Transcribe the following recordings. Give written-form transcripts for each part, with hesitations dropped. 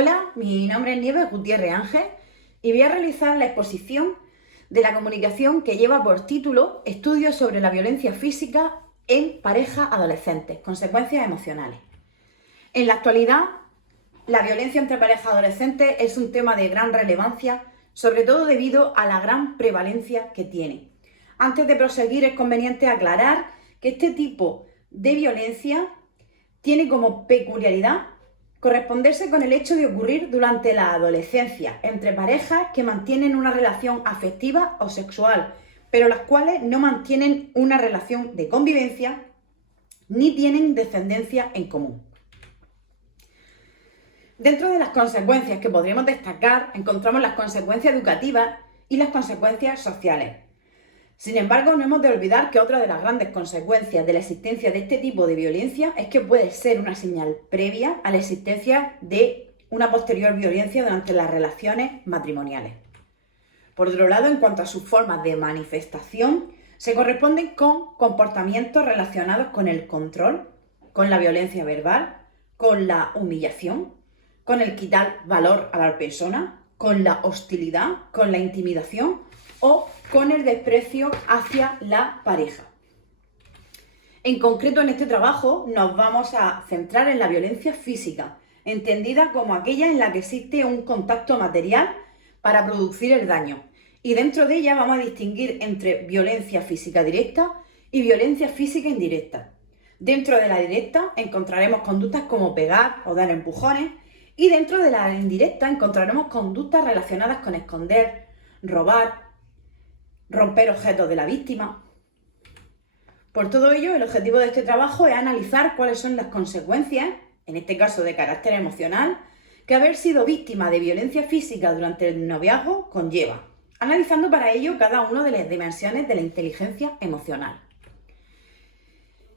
Hola, mi nombre es Nieves Gutiérrez Ángel y voy a realizar la exposición de la comunicación que lleva por título Estudios sobre la violencia física en parejas adolescentes, consecuencias emocionales. En la actualidad, la violencia entre parejas adolescentes es un tema de gran relevancia, sobre todo debido a la gran prevalencia que tiene. Antes de proseguir, es conveniente aclarar que este tipo de violencia tiene como peculiaridad corresponderse con el hecho de ocurrir durante la adolescencia, entre parejas que mantienen una relación afectiva o sexual, pero las cuales no mantienen una relación de convivencia ni tienen descendencia en común. Dentro de las consecuencias que podríamos destacar, encontramos las consecuencias educativas y las consecuencias sociales. Sin embargo, no hemos de olvidar que otra de las grandes consecuencias de la existencia de este tipo de violencia es que puede ser una señal previa a la existencia de una posterior violencia durante las relaciones matrimoniales. Por otro lado, en cuanto a sus formas de manifestación, se corresponden con comportamientos relacionados con el control, con la violencia verbal, con la humillación, con el quitar valor a la persona, con la hostilidad, con la intimidación o con el desprecio hacia la pareja. En concreto, en este trabajo nos vamos a centrar en la violencia física, entendida como aquella en la que existe un contacto material para producir el daño. Y dentro de ella vamos a distinguir entre violencia física directa y violencia física indirecta. Dentro de la directa encontraremos conductas como pegar o dar empujones, y dentro de la indirecta encontraremos conductas relacionadas con esconder, robar, romper objetos de la víctima. Por todo ello, el objetivo de este trabajo es analizar cuáles son las consecuencias, en este caso de carácter emocional, que haber sido víctima de violencia física durante el noviazgo conlleva, analizando para ello cada una de las dimensiones de la inteligencia emocional.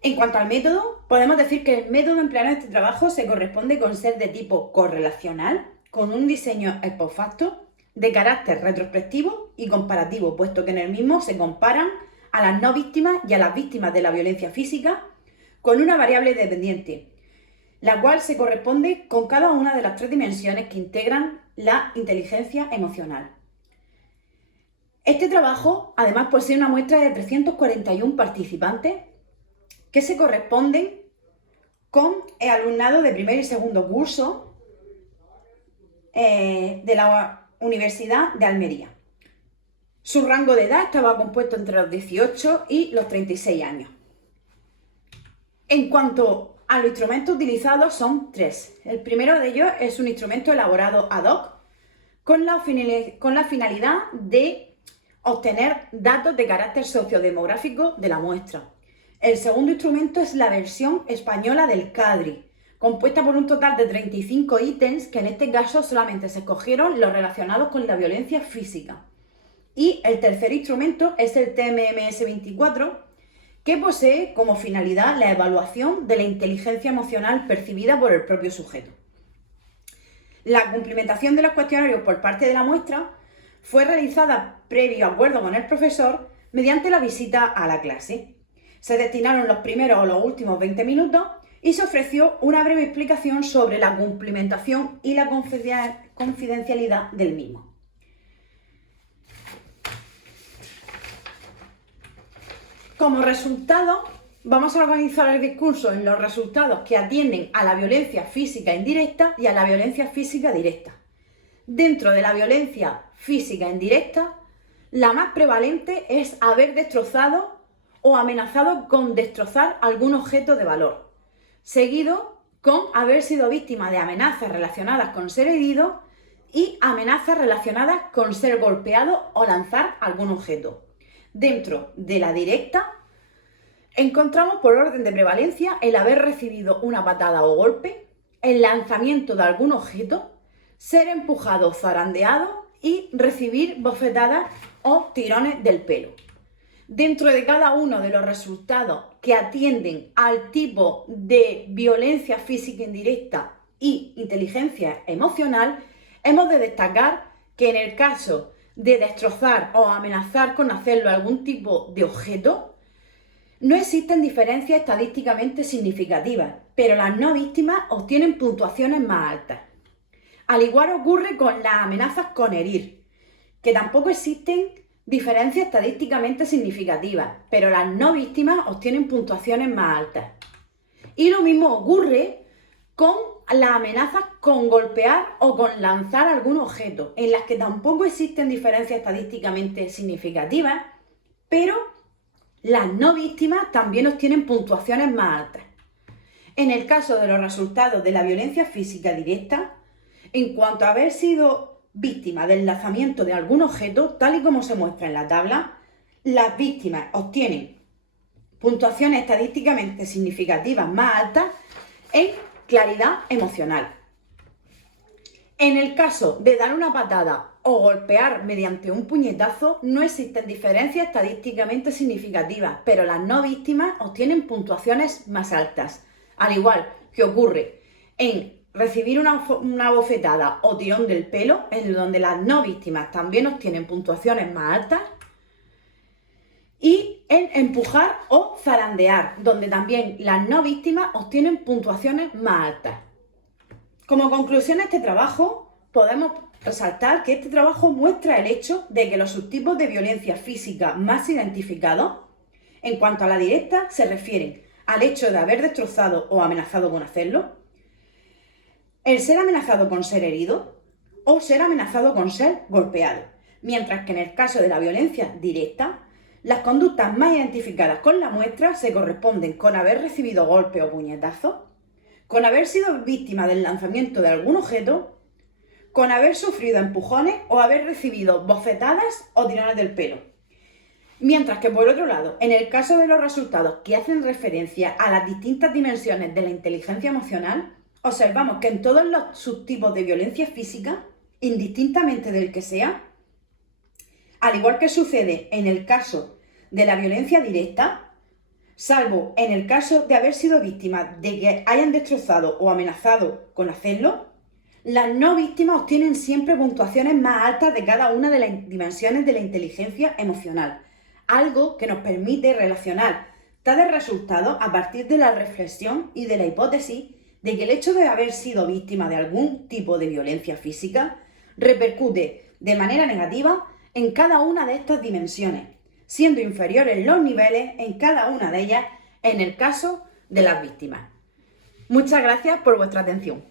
En cuanto al método, podemos decir que el método empleado en este trabajo se corresponde con ser de tipo correlacional, con un diseño ex post facto, de carácter retrospectivo y comparativo, puesto que en el mismo se comparan a las no víctimas y a las víctimas de la violencia física con una variable dependiente, la cual se corresponde con cada una de las tres dimensiones que integran la inteligencia emocional. Este trabajo, además, posee una muestra de 341 participantes que se corresponden con el alumnado de primer y segundo curso de la Universidad de Almería. Su rango de edad estaba compuesto entre los 18 y los 36 años. En cuanto a los instrumentos utilizados, son tres. El primero de ellos es un instrumento elaborado ad hoc con la finalidad de obtener datos de carácter sociodemográfico de la muestra. El segundo instrumento es la versión española del CADRI, compuesta por un total de 35 ítems, que en este caso solamente se escogieron los relacionados con la violencia física. Y el tercer instrumento es el TMMS-24, que posee como finalidad la evaluación de la inteligencia emocional percibida por el propio sujeto. La cumplimentación de los cuestionarios por parte de la muestra fue realizada previo acuerdo con el profesor mediante la visita a la clase. Se destinaron los primeros o los últimos 20 minutos y se ofreció una breve explicación sobre la cumplimentación y la confidencialidad del mismo. Como resultado, vamos a organizar el discurso en los resultados que atienden a la violencia física indirecta y a la violencia física directa. Dentro de la violencia física indirecta, la más prevalente es haber destrozado o amenazado con destrozar algún objeto de valor, seguido con haber sido víctima de amenazas relacionadas con ser herido y amenazas relacionadas con ser golpeado o lanzar algún objeto. Dentro de la directa, encontramos por orden de prevalencia el haber recibido una patada o golpe, el lanzamiento de algún objeto, ser empujado o zarandeado y recibir bofetadas o tirones del pelo. Dentro de cada uno de los resultados que atienden al tipo de violencia física indirecta y inteligencia emocional, hemos de destacar que en el caso de destrozar o amenazar con hacerlo a algún tipo de objeto, no existen diferencias estadísticamente significativas, pero las no víctimas obtienen puntuaciones más altas. Al igual ocurre con las amenazas con herir, que tampoco existen diferencias estadísticamente significativas, pero las no víctimas obtienen puntuaciones más altas. Y lo mismo ocurre con las amenazas con golpear o con lanzar algún objeto, en las que tampoco existen diferencias estadísticamente significativas, pero las no víctimas también obtienen puntuaciones más altas. En el caso de los resultados de la violencia física directa, en cuanto a haber sido víctima del lanzamiento de algún objeto, tal y como se muestra en la tabla, las víctimas obtienen puntuaciones estadísticamente significativas más altas en claridad emocional. En el caso de dar una patada o golpear mediante un puñetazo, no existen diferencias estadísticamente significativas, pero las no víctimas obtienen puntuaciones más altas. Al igual que ocurre en recibir una bofetada o tirón del pelo, en donde las no víctimas también obtienen puntuaciones más altas, y en empujar o zarandear, donde también las no víctimas obtienen puntuaciones más altas. Como conclusión a este trabajo, podemos resaltar que este trabajo muestra el hecho de que los subtipos de violencia física más identificados, en cuanto a la directa, se refieren al hecho de haber destrozado o amenazado con hacerlo, el ser amenazado con ser herido o ser amenazado con ser golpeado, mientras que en el caso de la violencia directa, las conductas más identificadas con la muestra se corresponden con haber recibido golpes o puñetazos, con haber sido víctima del lanzamiento de algún objeto, con haber sufrido empujones o haber recibido bofetadas o tirones del pelo. Mientras que, por otro lado, en el caso de los resultados que hacen referencia a las distintas dimensiones de la inteligencia emocional, observamos que en todos los subtipos de violencia física, indistintamente del que sea, al igual que sucede en el caso de la violencia directa, salvo en el caso de haber sido víctimas de que hayan destrozado o amenazado con hacerlo, las no víctimas obtienen siempre puntuaciones más altas de cada una de las dimensiones de la inteligencia emocional, algo que nos permite relacionar tales resultados a partir de la reflexión y de la hipótesis de que el hecho de haber sido víctima de algún tipo de violencia física repercute de manera negativa en cada una de estas dimensiones, siendo inferiores los niveles en cada una de ellas en el caso de las víctimas. Muchas gracias por vuestra atención.